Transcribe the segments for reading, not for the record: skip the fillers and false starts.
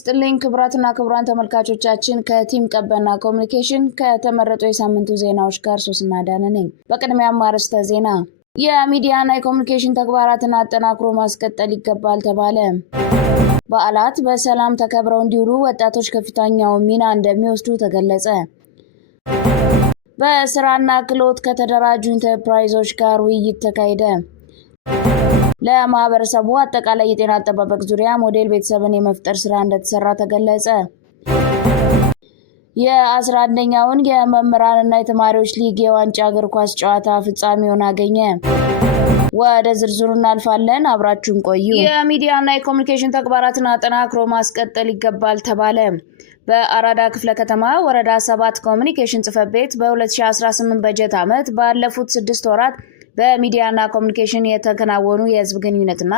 ይስጥልኝ ክቡራትና ክቡራን ተመልካቾቻችን ከቲም ቀበና ኮሙኒኬሽን ከተመረጡ የሳምንቱ ዜናዎች ጋር ሶስና ዳነ ነኝ። በቅድሚያም አርዕስተ ዜና። የሚዲያና የኮሙኒኬሽን ተግባራትን አጠናክሮ ማስቀጠል ይገባል ተባለ። በዓላት በሰላም ተከብረው እንዲውሉ ወጣቶች ከፍተኛው ሚና እንደሚወስዱ ተገለጸ። በስራና ክህሎት ከተደራጁ ኢንተርፕራይዞች ጋር ውይይት ተካሄደ። ለማህበረሰቡ አጠቃላይ የጤና አጠባበቅ ዙሪያ ሞዴል ቤተሰብን የመፍጠር ስራ እንደተሰራ ተገለጸ። የ11ኛውን የመምህራንና የተማሪዎች ሊግ የዋንጫ እግር ኳስ ጨዋታ ፍጻሜውን አገኘ። ወደ ዝርዝሩ እናልፋለን፣ አብራችሁን ቆዩ። የሚዲያና የኮሙኒኬሽን ተግባራትን አጠናክሮ ማስቀጠል ይገባል ተባለ። በአራዳ ክፍለ ከተማ ወረዳ 7 ኮሙኒኬሽን ጽሕፈት ቤት በ2018 በጀት ዓመት ባለፉት 6 ወራት በሚዲያና ኮሙኒኬሽን የተከናወኑ የህዝብ ግንኙነትና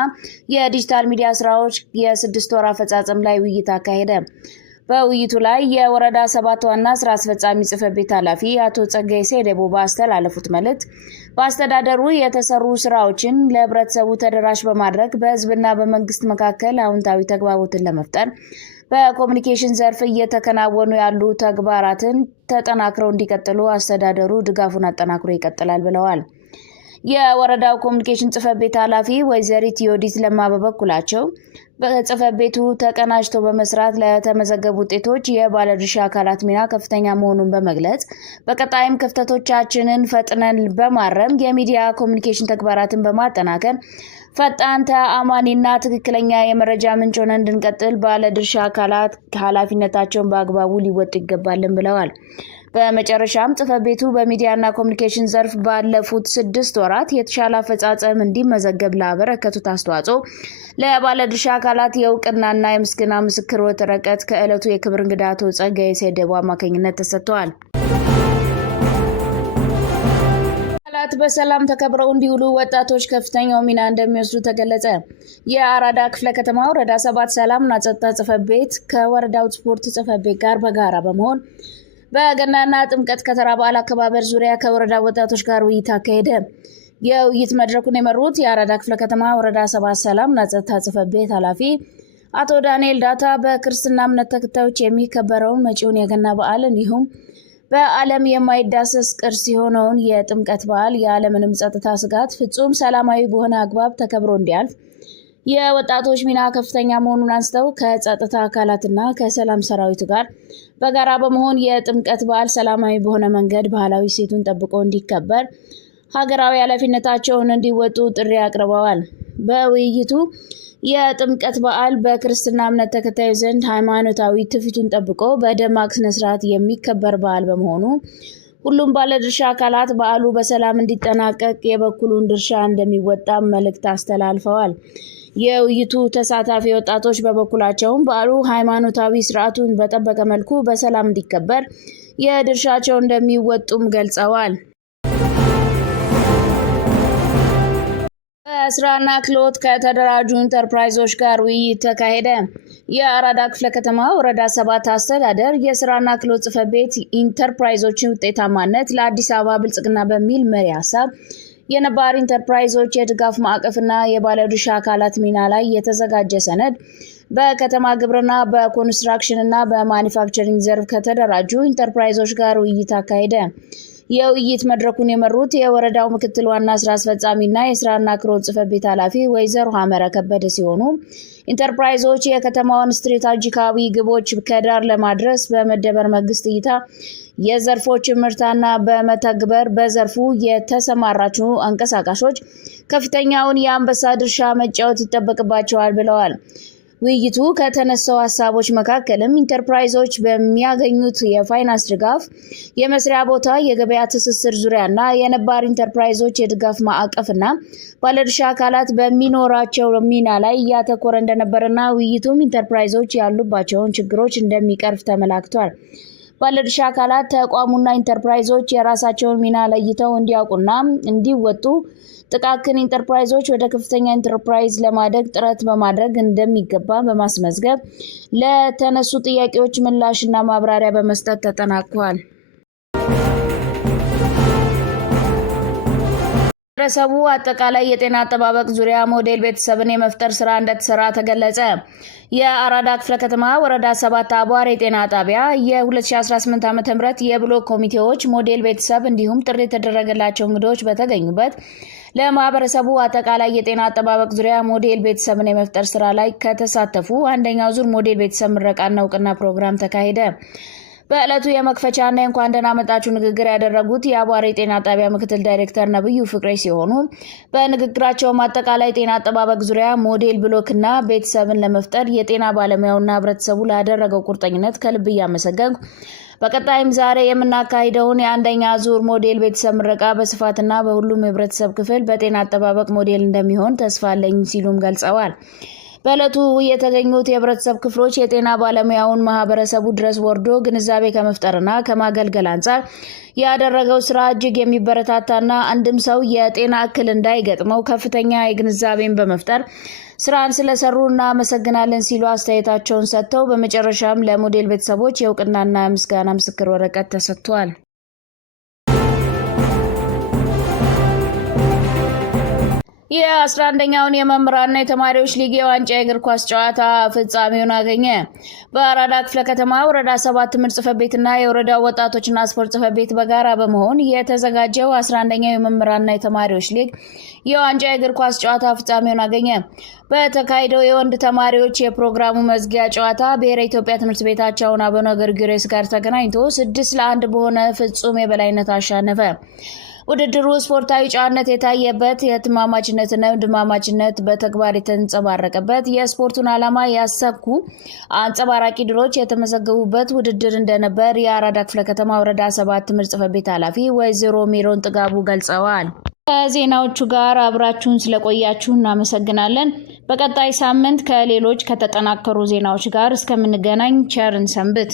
የዲጂታል ሚዲያ ስራዎች የ6 ወር አፈጻጸም ላይ ውይይት አካሄደ። በውይይቱ ላይ የወረዳ 7 ዋና ስራ አስፈጻሚ ጽሕፈት ቤት ኃላፊ አቶ ጸጋይ ሴደቦ ባስተላለፉት መልእክት በአስተዳደሩ የተሰሩ ስራዎችን ለህብረተሰቡ ተደራሽ በማድረግ በህዝብና በመንግስት መካከል አዎንታዊ ተግባቦትን ለመፍጠር በኮሙኒኬሽን ዘርፍ እየተከናወኑ ያሉ ተግባራትን ተጠናክረው እንዲቀጥሉ አስተዳደሩ ድጋፉን አጠናክሮ ይቀጥላል ብለዋል። የወረዳው ኮሙኒኬሽን ጽሕፈት ቤት ኃላፊ ወይዘሪት ዮዲት ለማ በበኩላቸው በጽሕፈት ቤቱ ተቀናጅቶ በመስራት ለተመዘገቡ ውጤቶች የባለድርሻ አካላት ሚና ከፍተኛ መሆኑን በመግለጽ በቀጣይም ክፍተቶቻችንን ፈጥነን በማረም የሚዲያ ኮሙኒኬሽን ተግባራትን በማጠናከር ፈጣን፣ ተአማኒና ትክክለኛ የመረጃ ምንጭ ሆነን እንድንቀጥል ባለድርሻ አካላት ኃላፊነታቸውን በአግባቡ ሊወጡ ይገባልን ብለዋል። በመጨረሻም ጽሕፈት ቤቱ በሚዲያና ኮሙኒኬሽን ዘርፍ ባለፉት 6 ወራት የተሻለ አፈጻጸም እንዲመዘገብ ላበረከቱት አስተዋጽኦ ለባለድርሻ አካላት የእውቅናና የምስጋና ምስክር ወረቀት ከዕለቱ የክብር እንግዳ አቶ ጸጋይ ሴደቦ አማካኝነት ተሰጥቷል። በዓላት በሰላም ተከብረው እንዲውሉ ወጣቶች ከፍተኛው ሚና እንደሚወስዱ ተገለጸ። የአራዳ ክፍለ ከተማ ወረዳ 7 ሰላምና ጸጥታ ጽሕፈት ቤት ከወረዳው ስፖርት ጽሕፈት ቤት ጋር በጋራ በመሆን በገናና ጥምቀት ከተራ በዓል አከባበር ዙሪያ ከወረዳ ወጣቶች ጋር ውይይት አካሄደ። የውይይት መድረኩን የመሩት የአራዳ ክፍለ ከተማ ወረዳ 7 ሰላምና ጸጥታ ጽሕፈት ቤት ኃላፊ አቶ ዳንኤል ዳታ በክርስትና እምነት ተከታዮች የሚከበረውን መጪውን የገና በዓል እንዲሁም በዓለም የማይዳሰስ ቅርስ የሆነውን የጥምቀት በዓል ያለምንም ጸጥታ ስጋት ፍጹም ሰላማዊ በሆነ አግባብ ተከብሮ እንዲያልፍ የወጣቶች ሚና ከፍተኛ መሆኑን አንስተው ከጸጥታ አካላትና ከሰላም ሰራዊቱ ጋር በጋራ በመሆን የጥምቀት በዓል ሰላማዊ በሆነ መንገድ ባህላዊ እሴቱን ጠብቆ እንዲከበር ሀገራዊ ኃላፊነታቸውን እንዲወጡ ጥሪ አቅርበዋል። በውይይቱ የጥምቀት በዓል በክርስትና እምነት ተከታዮች ዘንድ ሃይማኖታዊ ትውፊቱን ጠብቆ በደማቅ ስነስርዓት የሚከበር በዓል በመሆኑ ሁሉም ባለድርሻ አካላት በዓሉ በሰላም እንዲጠናቀቅ የበኩሉን ድርሻ እንደሚወጣ መልእክት አስተላልፈዋል። የውይይቱ ተሳታፊ ወጣቶች በበኩላቸው በዓሉ ሃይማኖታዊ ስርዓቱን በጠበቀ መልኩ በሰላም እንዲከበር የድርሻቸውን እንደሚወጡም ገልጸዋል። በስራና ክህሎት ከተደራጁ ኢንተርፕራይዞች ጋር ውይይት ተካሄደ። የአራዳ ክፍለ ከተማ ወረዳ 7 አስተዳደር የስራና ክህሎት ጽሕፈት ቤት ኢንተርፕራይዞችን ውጤታማነት ለአዲስ አበባ ብልጽግና በሚል መሪ ሀሳብ የነባር ኢንተርፕራይዞች የድጋፍ ማዕቀፍና የባለድርሻ አካላት ሚና ላይ የተዘጋጀ ሰነድ በከተማ ግብርና፣ በኮንስትራክሽንና በማኒፋክቸሪንግ ዘርፍ ከተደራጁ ኢንተርፕራይዞች ጋር ውይይት አካሄደ። የውይይት መድረኩን የመሩት የወረዳው ምክትል ዋና ስራ አስፈጻሚና የስራና ክህሎት ጽሕፈት ቤት ኃላፊ ወይዘሮ ሐመረ ከበደ ሲሆኑ ኢንተርፕራይዞች የከተማዋን ስትራቴጂካዊ ግቦች ከዳር ለማድረስ በመደበር መንግስት እይታ የዘርፎች ምርታና በመተግበር በዘርፉ የተሰማራችሁ አንቀሳቃሾች ከፍተኛውን የአንበሳ ድርሻ መጫወት ይጠበቅባቸዋል ብለዋል። ውይይቱ ከተነሳው ሀሳቦች መካከልም ኢንተርፕራይዞች በሚያገኙት የፋይናንስ ድጋፍ፣ የመስሪያ ቦታ፣ የገበያ ትስስር ዙሪያና የነባር ኢንተርፕራይዞች የድጋፍ ማዕቀፍና ባለድርሻ አካላት በሚኖራቸው ሚና ላይ ያተኮረ እንደነበርና ውይይቱም ኢንተርፕራይዞች ያሉባቸውን ችግሮች እንደሚቀርፍ ተመላክቷል። ባለድርሻ አካላት ተቋሙና ኢንተርፕራይዞች የራሳቸውን ሚና ለይተው እንዲያውቁና እንዲወጡ ጥቃቅን ኢንተርፕራይዞች ወደ ከፍተኛ ኢንተርፕራይዝ ለማደግ ጥረት በማድረግ እንደሚገባ በማስመዝገብ ለተነሱ ጥያቄዎች ምላሽና ማብራሪያ በመስጠት ተጠናቋል። ማህበረሰቡ አጠቃላይ የጤና አጠባበቅ ዙሪያ ሞዴል ቤተሰብን የመፍጠር ስራ እንደተሰራ ተገለጸ። የአራዳ ክፍለ ከተማ ወረዳ 7 አቧሬ ጤና ጣቢያ የ2018 ዓ.ም የብሎክ ኮሚቴዎች ሞዴል ቤተሰብ እንዲሁም ጥሪ የተደረገላቸው እንግዶች በተገኙበት ለማህበረሰቡ አጠቃላይ የጤና አጠባበቅ ዙሪያ ሞዴል ቤተሰብን የመፍጠር ስራ ላይ ከተሳተፉ አንደኛው ዙር ሞዴል ቤተሰብ ምረቃና እውቅና ፕሮግራም ተካሄደ። በዕለቱ የመክፈቻና እንኳን ደህና መጣችሁ ንግግር ያደረጉት የአቧሬ ጤና ጣቢያ ምክትል ዳይሬክተር ነብዩ ፍቅሬ ሲሆኑ በንግግራቸው አጠቃላይ ጤና አጠባበቅ ዙሪያ ሞዴል ብሎክና ቤተሰብን ለመፍጠር የጤና ባለሙያውና ህብረተሰቡ ላደረገው ቁርጠኝነት ከልብ ያመሰገንኩ በቀጣይም ዛሬ የምናካሂደውን የአንደኛ ዙር ሞዴል ቤተሰብ ምረቃ በስፋትና በሁሉም ህብረተሰብ ክፍል በጤና አጠባበቅ ሞዴል እንደሚሆን ተስፋ አለኝ ሲሉም ገልጸዋል። በዕለቱ የተገኙት የህብረተሰብ ክፍሎች የጤና ባለሙያውን ማህበረሰቡ ድረስ ወርዶ ግንዛቤ ከመፍጠርና ከማገልገል አንጻር ያደረገው ስራ እጅግ የሚበረታታና አንድም ሰው የጤና እክል እንዳይገጥመው ከፍተኛ የግንዛቤን በመፍጠር ስራን ስለሰሩና አመሰግናለን ሲሉ አስተያየታቸውን ሰጥተው በመጨረሻም ለሞዴል ቤተሰቦች የእውቅናና ምስጋና ምስክር ወረቀት ተሰጥቷል። የ11ኛውን የመምህራንና የተማሪዎች ሊግ የዋንጫ የእግር ኳስ ጨዋታ ፍጻሜውን አገኘ። በአራዳ ክፍለ ከተማ ወረዳ 7 ትምህርት ጽሕፈት ቤትና የወረዳው ወጣቶችና ስፖርት ጽሕፈት ቤት በጋራ በመሆን የተዘጋጀው 11ኛው የመምህራንና የተማሪዎች ሊግ የዋንጫ የእግር ኳስ ጨዋታ ፍጻሜውን አገኘ። በተካሄደው የወንድ ተማሪዎች የፕሮግራሙ መዝጊያ ጨዋታ ብሔረ ኢትዮጵያ ትምህርት ቤታቸውን አቡነ ገርጊዮስ ጋር ተገናኝቶ 6-1 በሆነ ፍጹም የበላይነት አሸነፈ። ውድድሩ ስፖርታዊ ጨዋነት የታየበት የትማማችነትና ወንድማማችነት በተግባር የተንጸባረቀበት የስፖርቱን ዓላማ ያሳኩ አንጸባራቂ ድሎች የተመዘገቡበት ውድድር እንደነበር የአራዳ ክፍለ ከተማ ወረዳ 7 ትምህርት ጽሕፈት ቤት ኃላፊ ወይዘሮ ሜሮን ጥጋቡ ገልጸዋል። ከዜናዎቹ ጋር አብራችሁን ስለቆያችሁ እናመሰግናለን። በቀጣይ ሳምንት ከሌሎች ከተጠናከሩ ዜናዎች ጋር እስከምንገናኝ ቸርን ሰንብት።